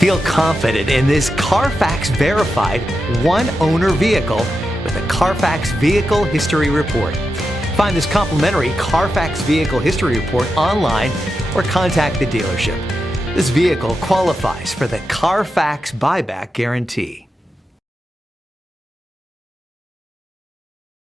Feel confident in this Carfax verified one-owner vehicle with a Carfax Vehicle History Report. Find this complimentary Carfax Vehicle History Report online or contact the dealership. This vehicle qualifies for the Carfax Buyback Guarantee.